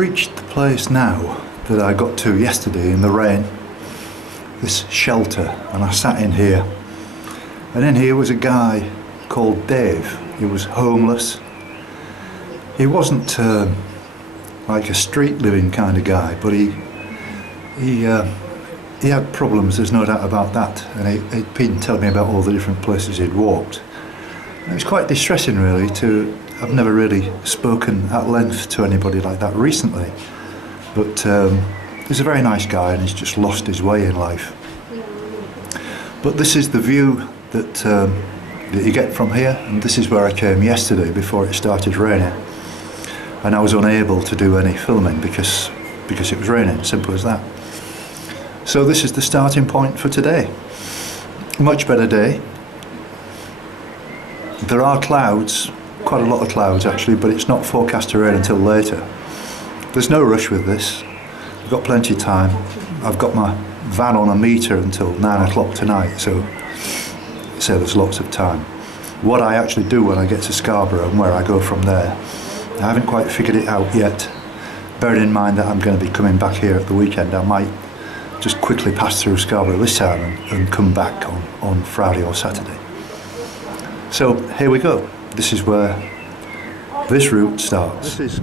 reached the place now that I got to yesterday in the rain, this shelter, and I sat in here. And in here was a guy called Dave. He was homeless. He wasn't like a street living kind of guy, but he had problems, there's no doubt about that. And he'd been telling me about all the different places he'd walked. And it was quite distressing really I've never really spoken at length to anybody like that recently. But he's a very nice guy and he's just lost his way in life. But this is the view that you get from here, and this is where I came yesterday before it started raining. And I was unable to do any filming because it was raining, simple as that. So this is the starting point for today. Much better day. There are clouds, quite a lot of clouds actually, but it's not forecast to rain until later. There's no rush with this. I've got plenty of time. I've got my van on a meter until 9 o'clock tonight, so there's lots of time. What I actually do when I get to Scarborough and where I go from there, I haven't quite figured it out yet. Bearing in mind that I'm going to be coming back here at the weekend, I might just quickly pass through Scarborough this time and come back on Friday or Saturday. So here we go. This is where this route starts. This is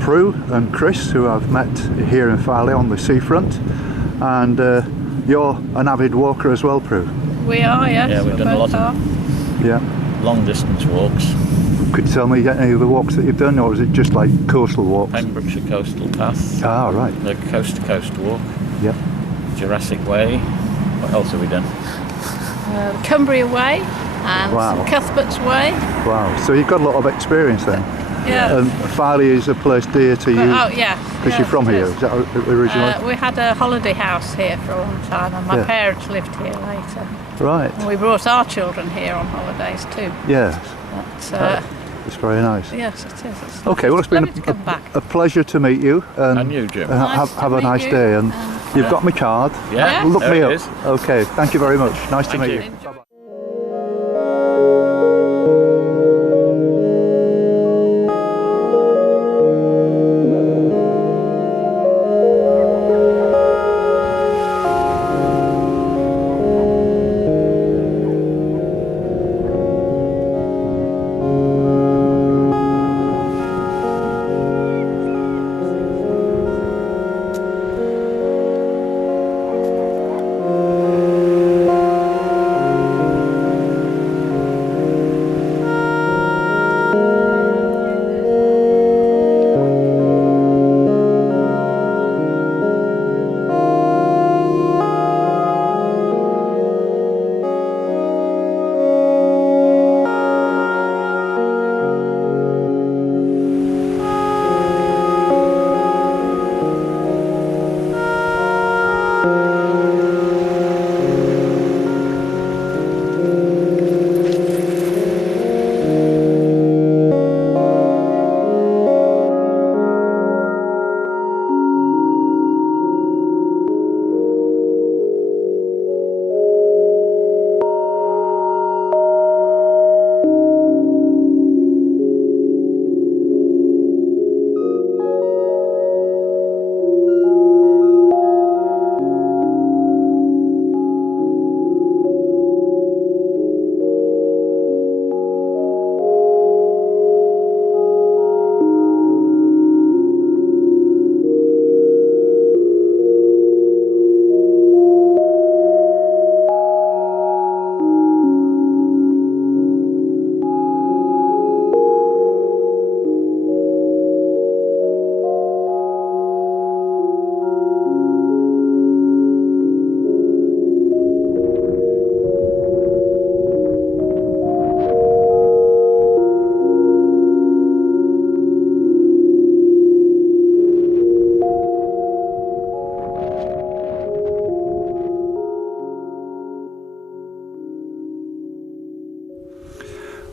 Prue and Chris, who I've met here in Filey on the seafront, and you're an avid walker as well, Prue. We are, yes. Yeah, we've done a lot of long distance walks. Could you tell me any of the walks that you've done, or is it just like coastal walks? Pembrokeshire Coastal Path. Ah, right. The Coast to Coast Walk. Yeah. Jurassic Way. What else have we done? Cumbria Way and St Cuthbert's Way. Wow, so you've got a lot of experience then. Yeah. And Filey is a place dear to you. Oh, yeah. Because you're from here, is that originally? We had a holiday house here for a long time, and my parents lived here later. Right. And we brought our children here on holidays too. Yes. But, it's very nice. yes, it is. It's okay, well, it's been a pleasure to meet you. And you, Jim. Have a nice day. And you've got my card. Yeah. Look me up. Is. Okay, thank you very much. Nice to meet you. Bye-bye.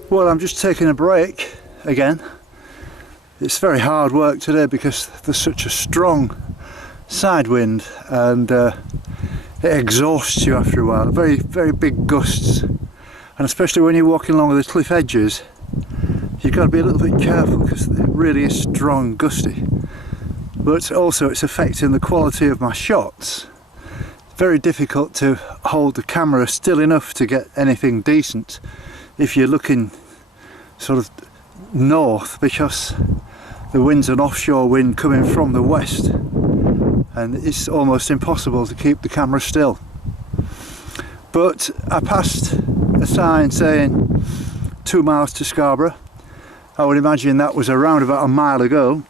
Well, I'm just taking a break again. It's very hard work today because there's such a strong side wind, and it exhausts you after a while. Very, very big gusts, and especially when you're walking along the cliff edges, you've got to be a little bit careful because it really is strong, gusty. but also it's affecting the quality of my shots. Very difficult to hold the camera still enough to get anything decent if you're looking sort of north, because the wind's an offshore wind coming from the west and it's almost impossible to keep the camera still. But I passed a sign saying 2 miles to Scarborough. I would imagine that was around about a mile ago.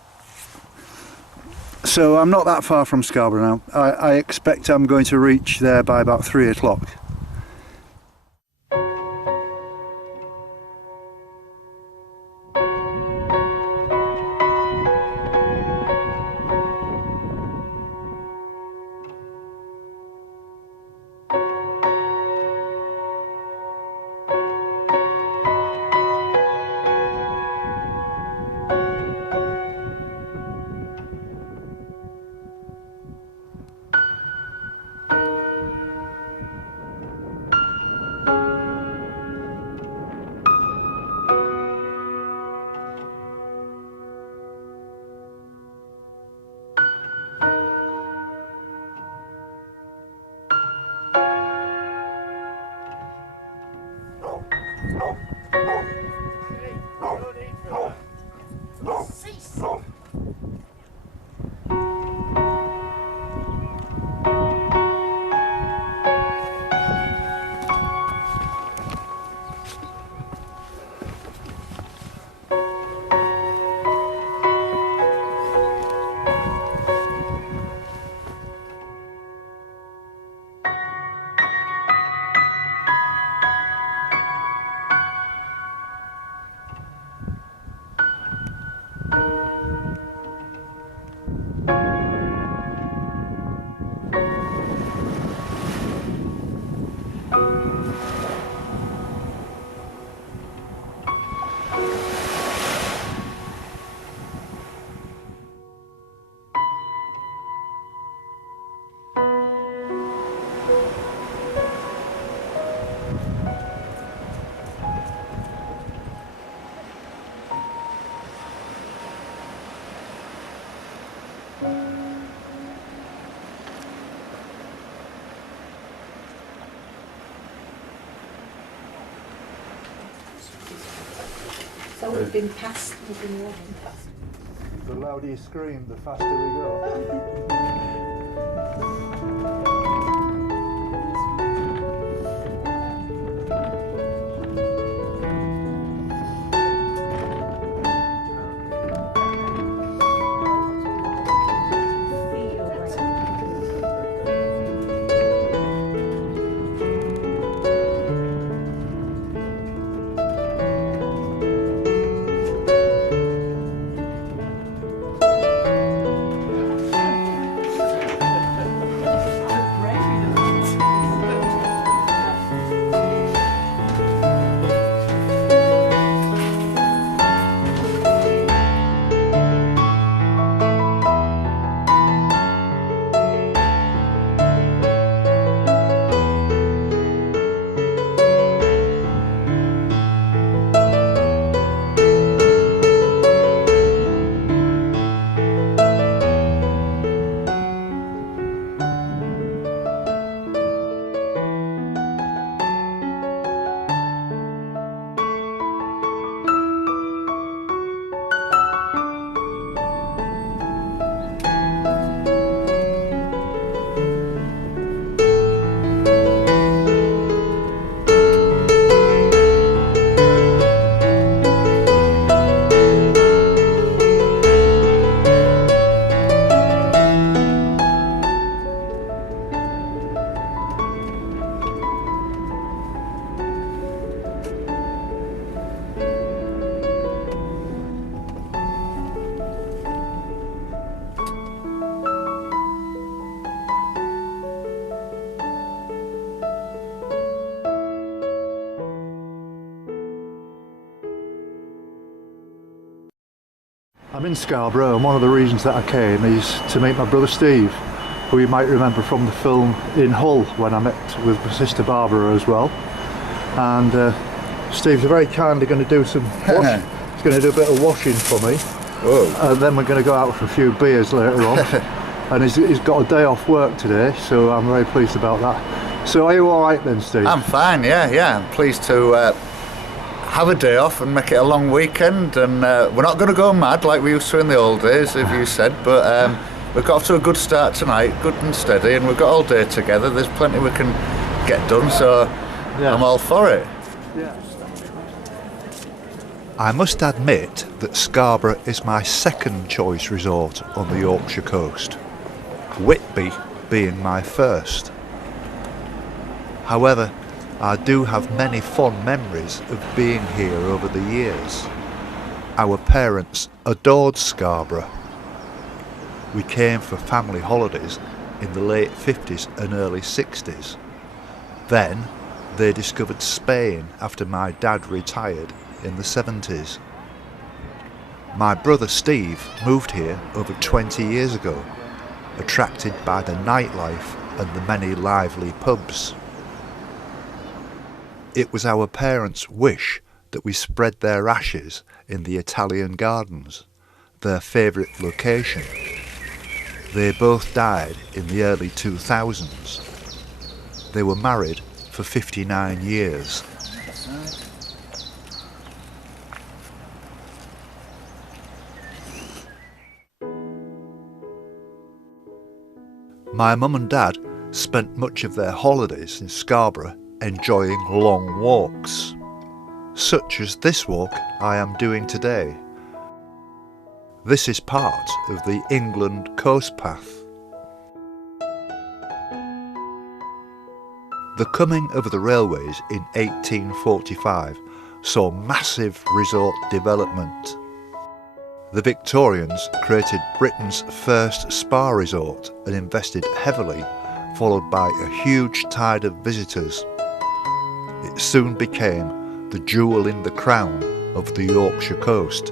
So I'm not that far from Scarborough now. I expect I'm going to reach there by about 3 o'clock. So we've been walking past. The louder you scream, the faster we go. I'm in Scarborough, and one of the reasons that I came is to meet my brother Steve, who you might remember from the film In Hull, when I met with my sister Barbara as well. And Steve's very kindly going to do some wash. He's going to do a bit of washing for me. Whoa. And then we're going to go out for a few beers later on. And he's got a day off work today, so I'm very pleased about that. So are you all right then, Steve? I'm fine, yeah. I'm pleased to have a day off and make it a long weekend. And we're not going to go mad like we used to in the old days, as you said, but we've got off to a good start tonight, good and steady, and we've got all day together. There's plenty we can get done, so I'm all for it. Yeah. I must admit that Scarborough is my second choice resort on the Yorkshire coast, Whitby being my first. However, I do have many fond memories of being here over the years. Our parents adored Scarborough. We came for family holidays in the late 50s and early 60s. Then they discovered Spain after my dad retired in the 70s. My brother Steve moved here over 20 years ago, attracted by the nightlife and the many lively pubs. It was our parents' wish that we spread their ashes in the Italian gardens, their favourite location. They both died in the early 2000s. They were married for 59 years. My mum and dad spent much of their holidays in Scarborough enjoying long walks, such as this walk I am doing today. This is part of the England Coast Path. The coming of the railways in 1845 saw massive resort development. The Victorians created Britain's first spa resort and invested heavily, followed by a huge tide of visitors. It soon became the jewel in the crown of the Yorkshire coast.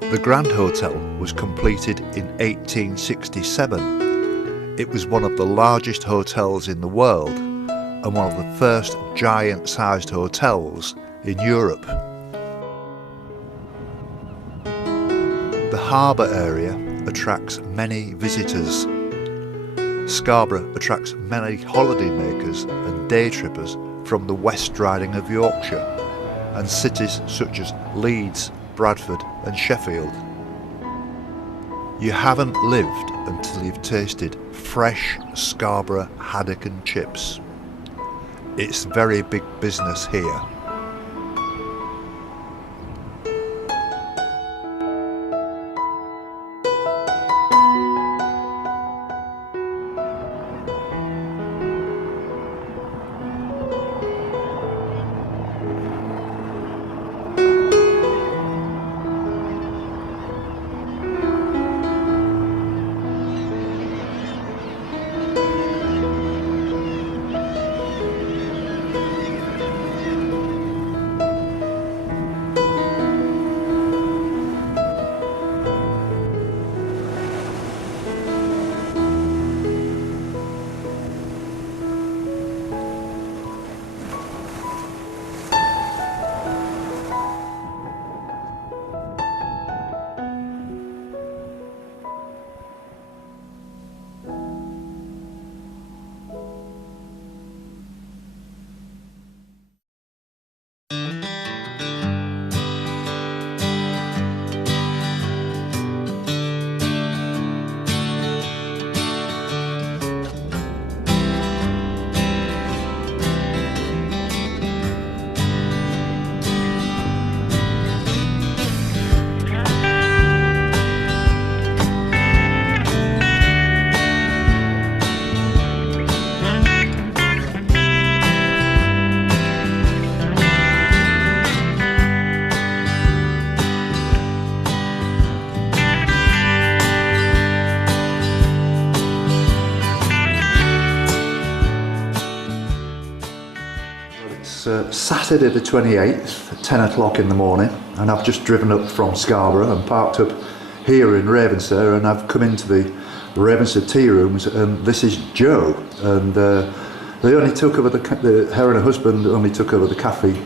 The Grand Hotel was completed in 1867. It was one of the largest hotels in the world and one of the first giant-sized hotels in Europe. The harbour area attracts many visitors. Scarborough attracts many holidaymakers and day trippers from the West Riding of Yorkshire and cities such as Leeds, Bradford and Sheffield. You haven't lived until you've tasted fresh Scarborough haddock and chips. It's very big business here. Saturday the 28th at 10 o'clock in the morning, and I've just driven up from Scarborough and parked up here in Ravenscar, and I've come into the Ravenscar tea rooms, and this is Jo, and they only took over her and her husband only took over the cafe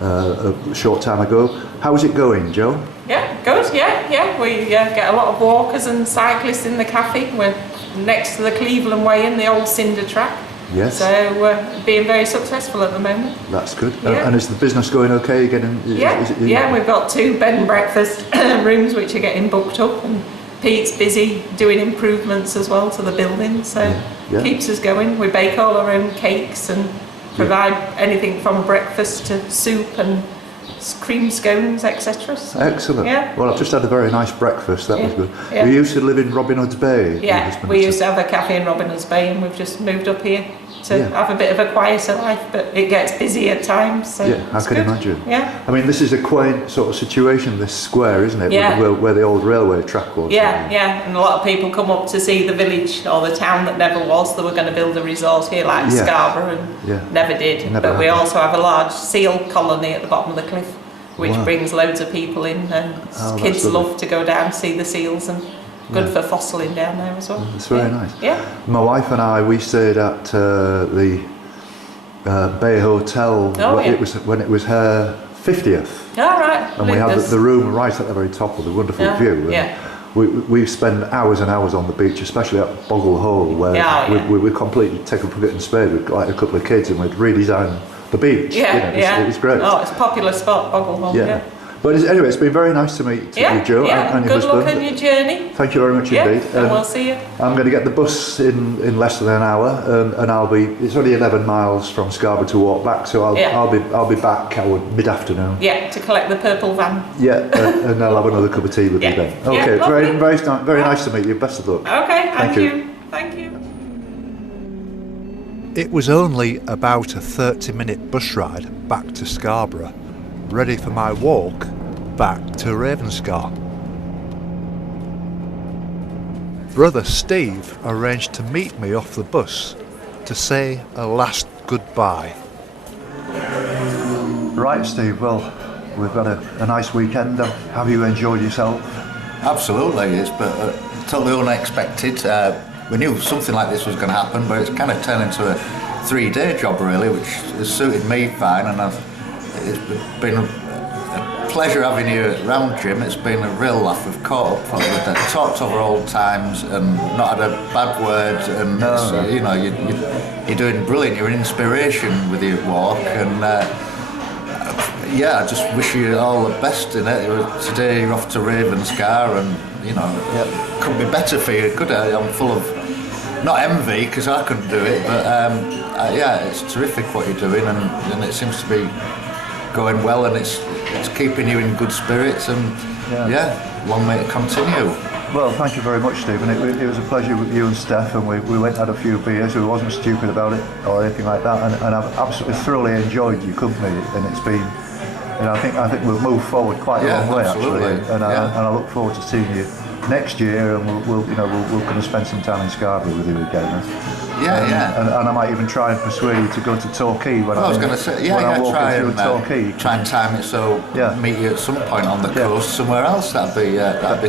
a short time ago. How's it going, Jo? Yeah, good, yeah. yeah. We get a lot of walkers and cyclists in the cafe. We're next to the Cleveland Way in the old cinder track. Yes. So we're being very successful at the moment. That's good. Yeah. And is the business going okay? Yeah, we've got 2 bed and breakfast rooms which are getting booked up, and Pete's busy doing improvements as well to the building, so keeps us going. We bake all our own cakes and provide anything from breakfast to soup and cream scones, etc. So, excellent. Yeah. Well, I've just had a very nice breakfast. That was good. Yeah. We used to live in Robin Hood's Bay. Yeah, we used to have a cafe in Robin Hood's Bay, and we've just moved up here to have a bit of a quieter life, but it gets busy at times. So yeah, I can imagine. Yeah. I mean, this is a quaint sort of situation, this square, isn't it? Yeah. Where the old railway track was. Yeah, and a lot of people come up to see the village or the town that never was. They were going to build a resort here like Scarborough, and never did. Never but we happened. also have a large seal colony at the bottom of the cliff, which brings loads of people in, and kids love to go down and see the seals, and good for fossiling down there as well. It's very nice. Yeah. My wife and I, we stayed at the Bay Hotel when it was her 50th. All right. And we had the room right at the very top with a wonderful view. And we spend hours and hours on the beach, especially at Boggle Hole, where we completely take a bucket and spade with like a couple of kids, and we'd redesign the beach. It was great. Oh, it's a popular spot, Boggle Hole. Yeah. But anyway, it's been very nice to meet you, Joe, and your good husband. luck on your journey. Thank you very much indeed. And we'll see you. I'm going to get the bus in less than an hour, and I'll be. It's only 11 miles from Scarborough to walk back, so I'll be back mid-afternoon. Yeah, to collect the purple van. Yeah, and I'll have another cup of tea with you then. Okay, very nice to meet you. Best of luck. Okay, thank you. Thank you. It was only about a 30-minute bus ride back to Scarborough, ready for my walk back to Ravenscar. Brother Steve arranged to meet me off the bus to say a last goodbye. Right, Steve, well, we've got a nice weekend. Have you enjoyed yourself? Absolutely, it's totally unexpected. We knew something like this was going to happen, but it's kind of turned into a 3-day job really, which has suited me fine, and it's been a pleasure having you around, Jim. It's been a real laugh. We've caught up, talked over old times and not had a bad word, and you know, you're doing brilliant. You're an inspiration with your walk, and I just wish you all the best in it. Today you're off to Ravenscar, and you know, couldn't be better for you, could I? I'm full of not envy because I couldn't do it, but it's terrific what you're doing, and it seems to be going well, and it's keeping you in good spirits, and long may it continue. Well, thank you very much, Stephen. It was a pleasure with you and Steph, and we went and had a few beers. We wasn't stupid about it or anything like that, and I've absolutely thoroughly enjoyed your company, and it's been, you know, I think we've moved forward quite a long way absolutely. Actually, and I look forward to seeing you next year, and we'll kind of spend some time in Scarborough with you again. And I might even try and persuade you to go to Torquay when I'm walking through Torquay. Try and time it so meet you at some point on the coast somewhere else. That'd be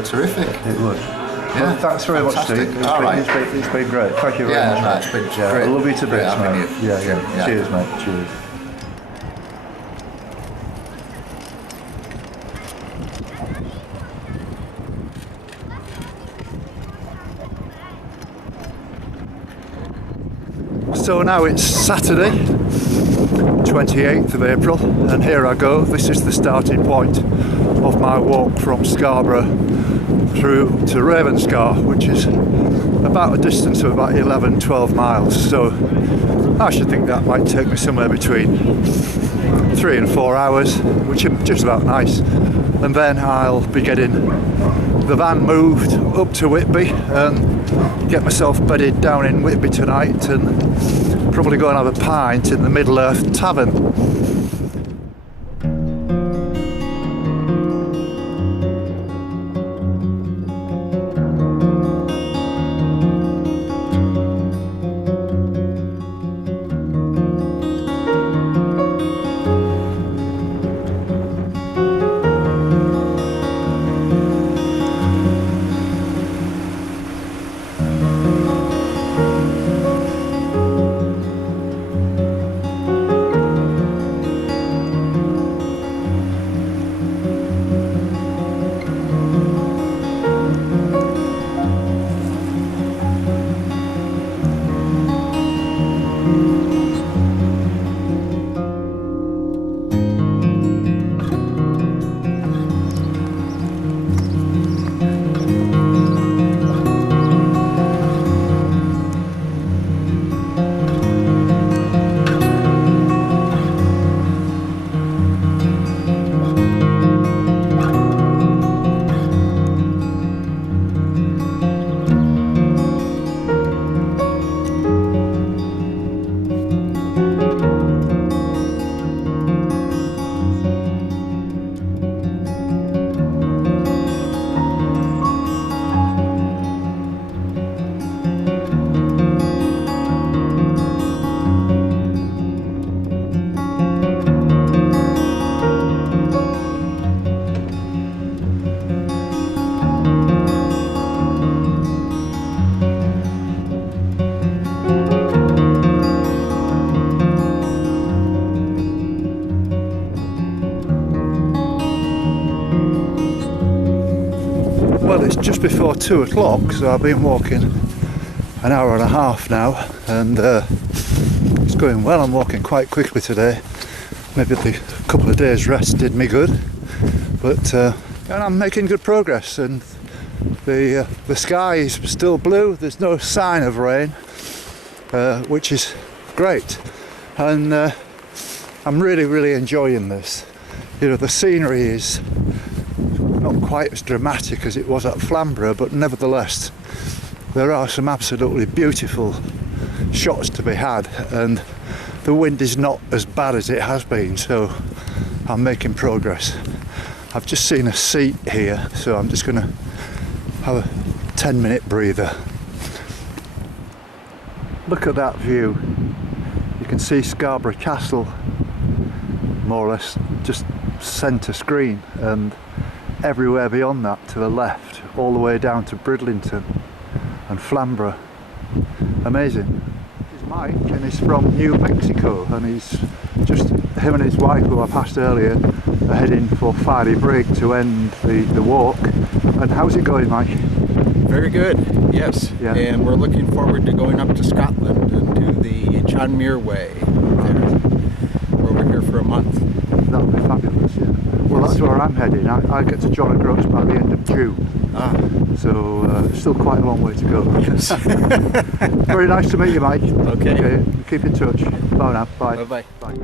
terrific. It would. Well, thanks very much, Steve. It's been great. Thank you very much. No, it's been great. I love you to bits, mate. Yeah. Cheers, mate. Cheers. So now it's Saturday, 28th of April, and here I go. This is the starting point of my walk from Scarborough through to Ravenscar, which is about a distance of about 11-12 miles. So I should think that might take me somewhere between 3 and 4 hours, which is just about nice. And then I'll be getting the van moved up to Whitby and get myself bedded down in Whitby tonight, and probably go and have a pint in the Middle Earth Tavern. Well, it's just before 2 o'clock, so I've been walking an hour and a half now, and it's going well. I'm walking quite quickly today. Maybe the couple of days rest did me good, but and I'm making good progress, and the sky is still blue. There's no sign of rain, which is great, and I'm really enjoying this. You know, the scenery is not quite as dramatic as it was at Flamborough, but nevertheless there are some absolutely beautiful shots to be had, and the wind is not as bad as it has been, so I'm making progress. I've just seen a seat here, so I'm just going to have a 10-minute breather. Look at that view. You can see Scarborough Castle more or less just centre screen, and everywhere beyond that to the left, all the way down to Bridlington and Flamborough. Amazing. This is Mike, and he's from New Mexico, and he's just, him and his wife, who I passed earlier, are heading for Filey Brig to end the walk. And how's it going, Mike? Very good, yes. Yeah. And we're looking forward to going up to Scotland and do the John Muir Way. We're over here for a month. That'll be fabulous, yeah. Well, that's where I'm heading. I get to John O'Groats by the end of June. So still quite a long way to go. Yes. Very nice to meet you, Mike. Okay. Keep in touch. Bye now. Bye. Bye-bye. Bye.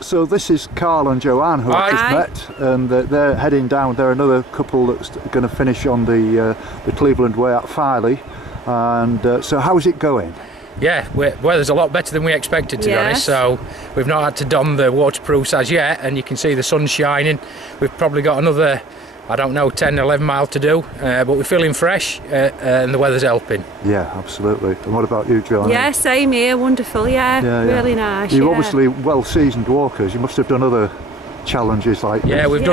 So this is Carl and Joanne, who I've just met, and they're heading down. They're another couple that's going to finish on the Cleveland Way at Filey. And so how's it going? Yeah, weather's a lot better than we expected, to be honest. So we've not had to don the waterproofs as yet, and you can see the sun shining. We've probably got another, I don't know, 10, 11 miles to do, but we're feeling fresh, and the weather's helping. Yeah, absolutely. And what about you, Joanne? Yeah, same here. Wonderful. Yeah, really nice. You're obviously well-seasoned walkers. You must have done other challenges like this. We've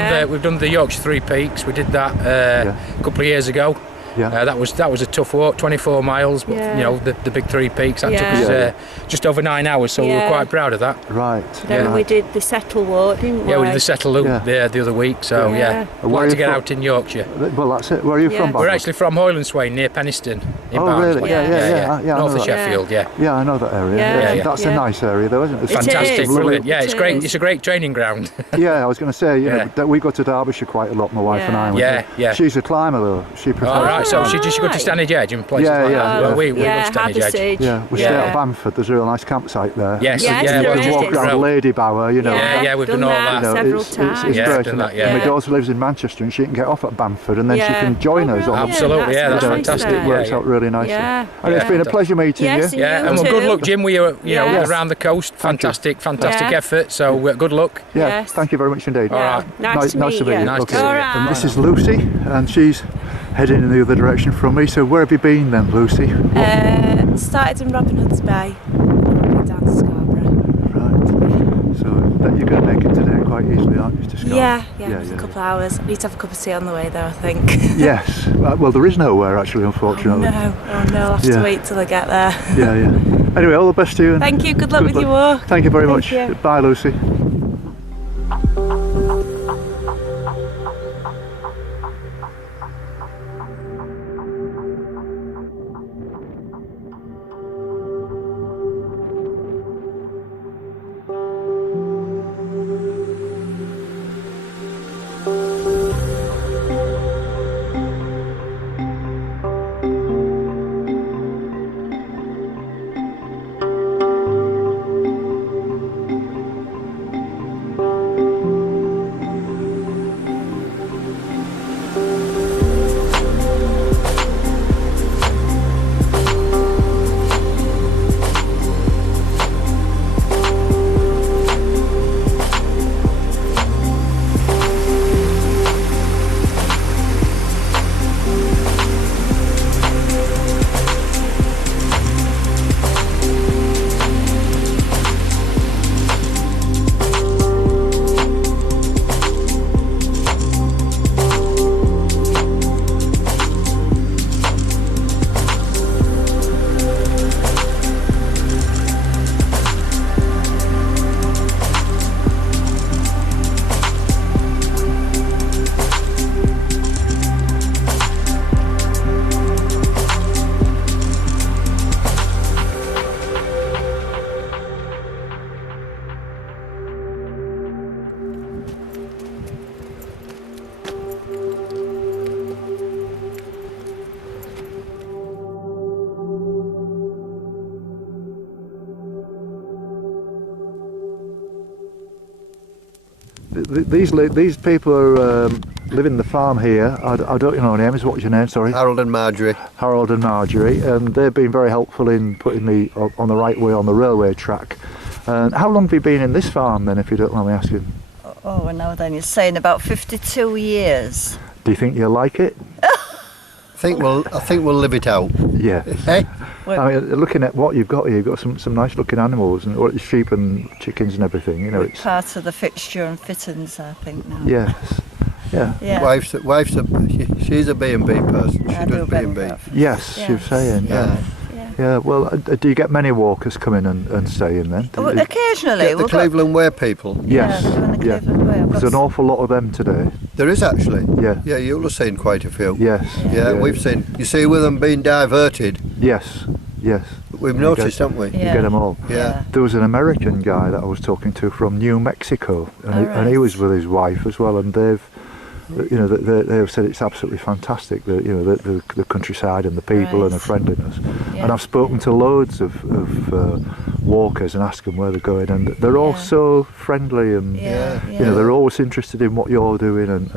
done the Yorkshire Three Peaks. We did that a couple of years ago. Yeah. That was a tough walk, 24 miles, but you know, the big 3 peaks, that took us just over 9 hours, so we were quite proud of that. Right. Then we did the Settle Walk, didn't we? Yeah, we did the Settle Loop the other week, so I'd like to get out in Yorkshire. Well, that's it. Where are you from, We're actually from Hoylandswain, near Penistone, in Oh, Barnsley. really? Yeah. North I know of Sheffield, Yeah, I know that area. That's a nice area, though, isn't it? It's Fantastic, brilliant. Yeah, It it's great. is. It's a great training ground. Yeah, I was going to say, you know, that we go to Derbyshire quite a lot, my wife and I. Yeah. She's a climber, though. She prefers. All right, so she just go to Stanage Edge and places like that. Well, we love Stanage Edge. Yeah, we stay at Bamford. There's a real nice campsite there. Yes, you can walk around Lady Bower, you know. Yeah, we've done all that. Several times. It's great. done that, My daughter lives in Manchester and she can get off at Bamford and then she can join us. Absolutely, that's fantastic. It works out really nicely. Yeah. And it's been a pleasure meeting you. Yeah, and well, good luck, Jim. We are, you know, around the coast. Fantastic effort. So good luck. Yeah, thank you very much indeed. All right. Nice to meet you. Nice to see you. And this is Lucy, and she's heading in the other direction from me. So where have you been then, Lucy? Started in Robin Hood's Bay, down to Scarborough. Right. So that you're going to make it today quite easily, aren't you, to Scarborough? Yeah, a couple of hours. I need to have a cup of tea on the way though, I think. Yes. Well, there is nowhere actually, unfortunately. No, I'll have to wait till I get there. Yeah. Anyway, all the best to you. And thank you. Good luck with your walk. Thank you very much. You. Bye, Lucy. These people are living the farm here. I don't know your names. What's your name? Sorry. Harold and Marjorie. Harold and Marjorie, and they've been very helpful in putting me on the right way on the railway track. And how long have you been in this farm then, if you don't mind me asking? Oh, now then, you're saying about 52 years. Do you think you'll like it? I think we'll live it out. Yeah. Hey? I mean, looking at what you've got here, you've got some nice looking animals and sheep and chickens and everything. You know, it's part of the fixture and fittings, I think now. Yes. Yeah. Wife's she's a B&B person. She does B&B. Yes, you're saying. Yeah. Well, do you get many walkers coming and staying then? Occasionally. Get the Cleveland Way people. Yes. Yeah. There's an awful lot of them today. There is actually. Yeah. Yeah, you'll have seen quite a few. Yes. Yeah, we've seen. You see, with them being diverted. Yes. We've noticed, haven't we? You get them all. Yeah. There was an American guy that I was talking to from New Mexico, and he was with his wife as well, and they've said it's absolutely fantastic, the countryside and the people and the friendliness. And I've spoken to loads of walkers and asked them where they're going, and they're all so friendly, and they're always interested in what you're doing, and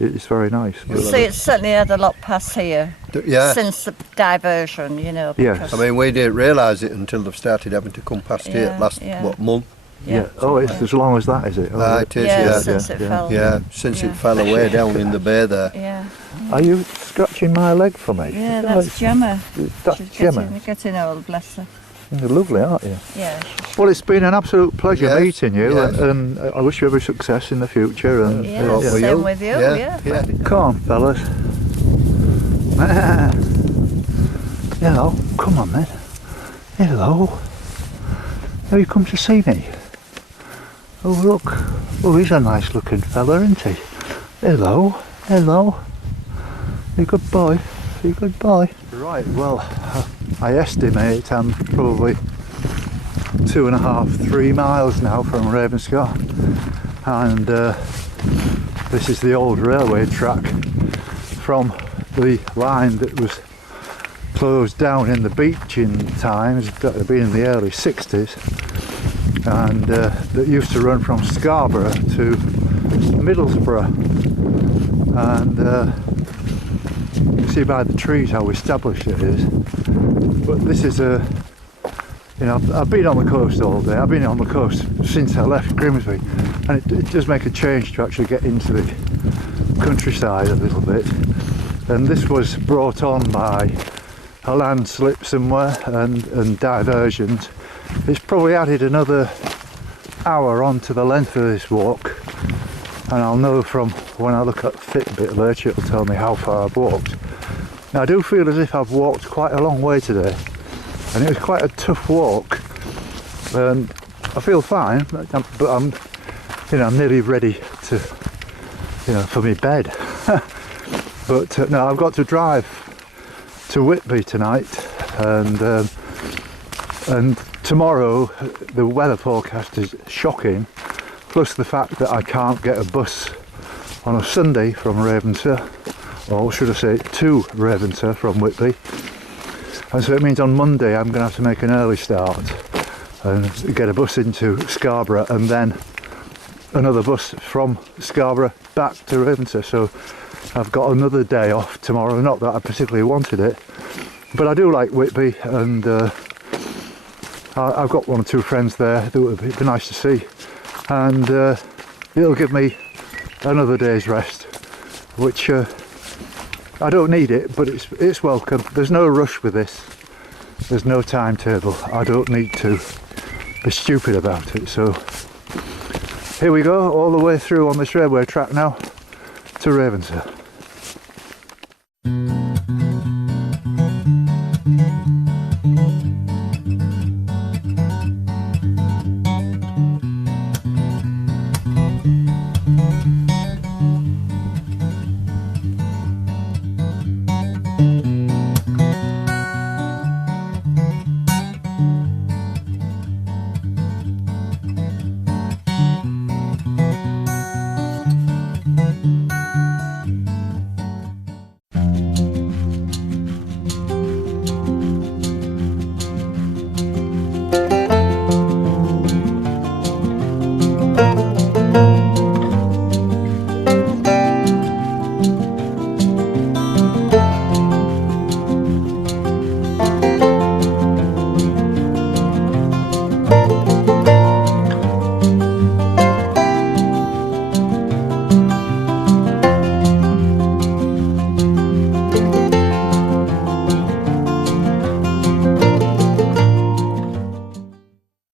it's very nice. So it's certainly had a lot pass here since the diversion, Yes. I mean, we didn't realise it until they've started having to come past here last month. Yeah. Oh, it's as long as that, is it? Oh, it is. Since it fell. Yeah, since it fell away down in the bay there. Yeah. Are you scratching my leg for me? Yeah, that's Gemma. That's Gemma. Getting old, bless her. You're lovely, aren't you? Yeah. Well, it's been an absolute pleasure meeting you, and I wish you every success in the future. And same with you. Yeah. Come on, fellas. Hello, come on then. Hello. Have you come to see me? Oh look, oh he's a nice looking fella, isn't he? Hello, hello. You good boy? You good boy? Right, well, I estimate I'm probably 2.5, 3 miles now from Ravenscar, and this is the old railway track from the line that was closed down in the beaching times, that had been in the early 60s, and that used to run from Scarborough to Middlesbrough. And you see by the trees how established it is. But this is a, you know, I've been on the coast all day. I've been on the coast since I left Grimsby, and it does make a change to actually get into the countryside a little bit. And this was brought on by a landslip somewhere and diversions. It's probably added another hour on to the length of this walk, and I'll know from when I look at Fitbit later, it'll tell me how far I've walked. Now I do feel as if I've walked quite a long way today, and it was quite a tough walk, and I feel fine, but I'm you know, I'm nearly ready to, you know, for my bed. But no, I've got to drive to Whitby tonight, and tomorrow the weather forecast is shocking, plus the fact that I can't get a bus on a Sunday from Ravenscar, or should I say to Ravenscar from Whitby, and so it means on Monday I'm going to have to make an early start and get a bus into Scarborough, and then another bus from Scarborough back to Ravenscar. So I've got another day off tomorrow. Not that I particularly wanted it, but I do like Whitby, and I've got 1 or 2 friends there that would be nice to see, and it'll give me another day's rest, which I don't need it, but it's welcome. There's no rush with this. There's no timetable. I don't need to be stupid about it. So here we go, all the way through on this railway track now to Ravenscar.